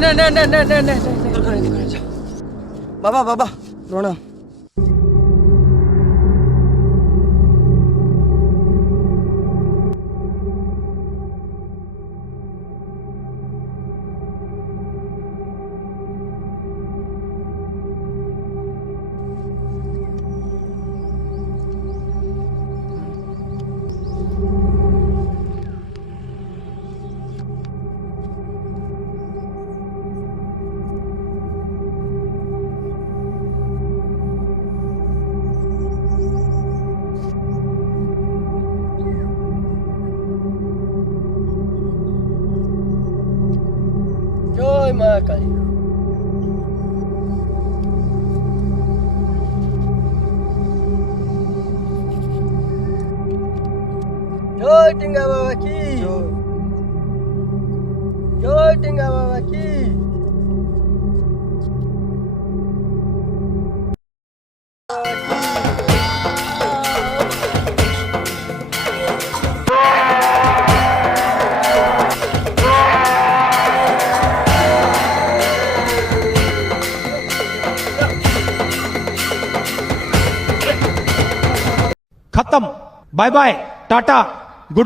नाही. बाबा बाबा प्रणाम. जय महाकाली. जय टिंगा बाबा की. जय टिंगा बाबा की. खत्म. Bye bye. टाटा.